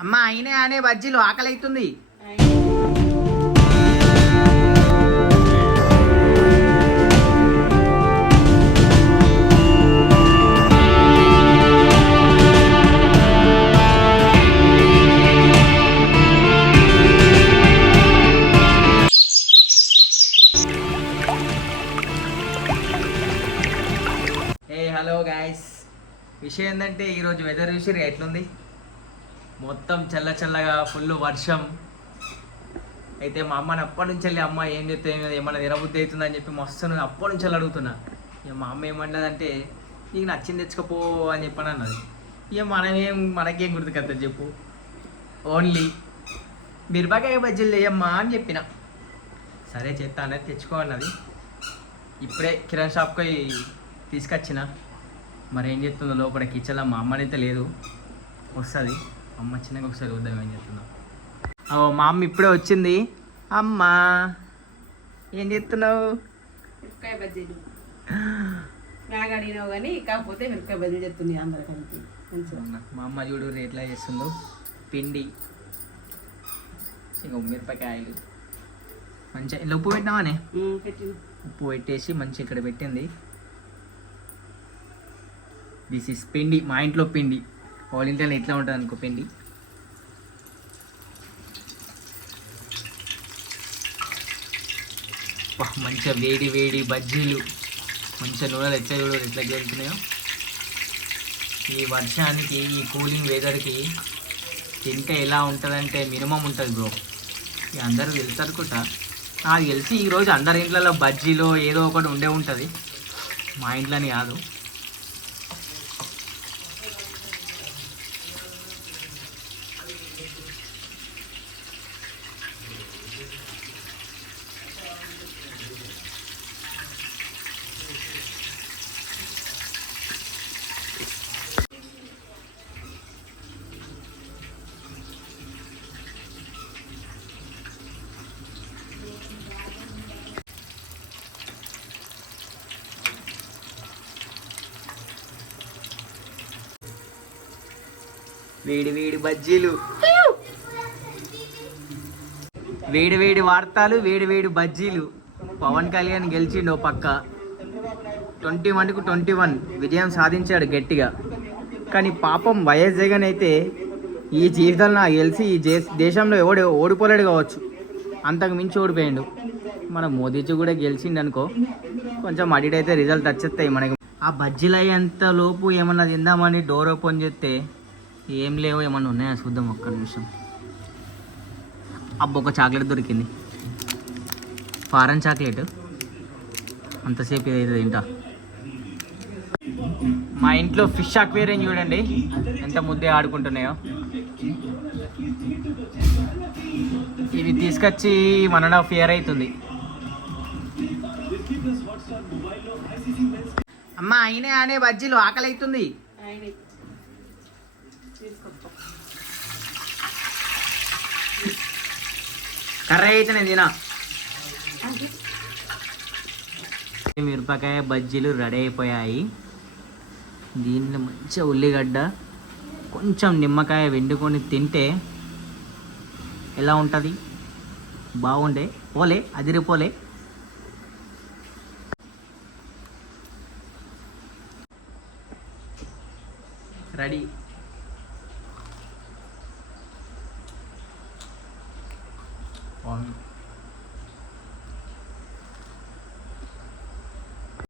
అమ్మ అయినే అనే బజ్జీలు ఆకలి అవుతుంది ఏ హలో గాయస్ విషయం ఏంటంటే ఈరోజు వెదర్ విషయం ఎట్లుంది? మొత్తం చల్ల చల్లగా ఫుల్ వర్షం. అయితే మా అమ్మని అప్పటి నుంచి వెళ్ళి అమ్మ ఏం చెప్తే ఏమన్నా నిరబుద్ధి అవుతుందని చెప్పి మస్తు అప్పటి నుంచి వెళ్ళి అడుగుతున్నా. ఇక మా అమ్మ ఏమన్నదంటే నీకు నచ్చింది తెచ్చుకపో అని చెప్పని అన్నది. ఇక మనం మనకేం గుర్తు కదా చెప్పు. ఓన్లీ మిరపకాయ బజ్జీలు లేయమ్మా అని చెప్పిన. సరే చేస్తా అనేది తెచ్చుకో అన్నది. ఇప్పుడే కిరణ్ షాప్కి తీసుకొచ్చిన. మరి ఏం చెప్తుందో లోపల కిచెన్లో మా అమ్మనైతే లేదు. వస్తుంది. అమ్మ వచ్చినాక ఒకసారి చూద్దాం ఏం చెప్తుందో ఓ మా అమ్మ ఇప్పుడే వచ్చింది. అమ్మా ఏం చేస్తున్నావు? మిరపకాయ బజ్జీలు బాగా అడిగినావు కానీ కాకపోతే మిరపకాయ బజ్జీలు చెప్తున్నాయి అందరు కలిపి మంచిగా మా అమ్మ చూడు ఎట్లా చేస్తుందో. పిండి ఇంకో మిరపకాయలు. మంచిగా ఇలా ఉప్పు పెట్టినావానే? ఉప్పు పెట్టేసి మంచి ఇక్కడ పెట్టింది. దిస్ ఇస్ పిండి మా ఇంట్లో పిండి. వాళ్ళ ఇంట్లో ఎట్లా ఉంటుంది అనుకో పిండి? మంచిగా వేడి వేడి బజ్జీలు మంచిగా నూనెలు ఎట్లా చూడు ఎట్లా వెళ్తున్నాయో ఈ వర్షానికి ఈ కూలింగ్ వెదర్కి తింటే ఎలా ఉంటుందంటే మినిమం ఉంటుంది బ్రో. ఇక అందరూ తెలుసు అనుకుంటా. నాకు తెలిసి ఈరోజు అందరి ఇంట్లో బజ్జీలో ఏదో ఒకటి ఉండే ఉంటుంది. మా ఇంట్లోని కాదు. వేడి వేడి బజ్జీలు. వేడి వేడి వార్తలు వేడి వేడి బజ్జీలు. పవన్ కళ్యాణ్ గెలిచిండు ఓ పక్క. ట్వంటీ వన్కు ట్వంటీ వన్ విజయం సాధించాడు గట్టిగా. కానీ పాపం వైఎస్ జగన్ అయితే ఈ జీవితంలో నాకు తెలిసి ఈ దేశంలో ఎవడు ఓడిపోలేడు కావచ్చు. అంతకు మించి ఓడిపోయాడు. మన మోదీజీ కూడా గెలిచిండు అనుకో. కొంచెం అడిడైతే రిజల్ట్ వచ్చేస్తాయి మనకి. ఆ బజ్జీలు అయ్యేంత లోపు ఏమన్నా తిందామని డోర్ ఓపెన్ చేస్తే ఏం లేవు ఏమన్నా ఉన్నాయా? చూద్దాం ఒక్క నిమిషం. అబ్బో ఒక చాక్లెట్ దొరికింది. Foreign chocolate. అంతసేపు ఏదైతే తింటా. మా ఇంట్లో ఫిష్ అక్వేరియం చూడండి. ఎంత ముద్దే ఆడుకుంటున్నాయో. ఇవి తీసుకొచ్చి వన్ అండ్ హాఫ్ ఇయర్ అవుతుంది. అమ్మ అయినా అనే బజ్జీలు? ఆకలి అవుతుంది కర్రీ అయితే నేను తినా మిరపకాయ బజ్జీలు రెడీ అయిపోయాయి. దీనిలో మంచిగా ఉల్లిగడ్డ కొంచెం నిమ్మకాయ వెండుకొని తింటే ఎలా ఉంటుంది? బాగుండే. పోలే అదిరిపోలే. రెడీ. 完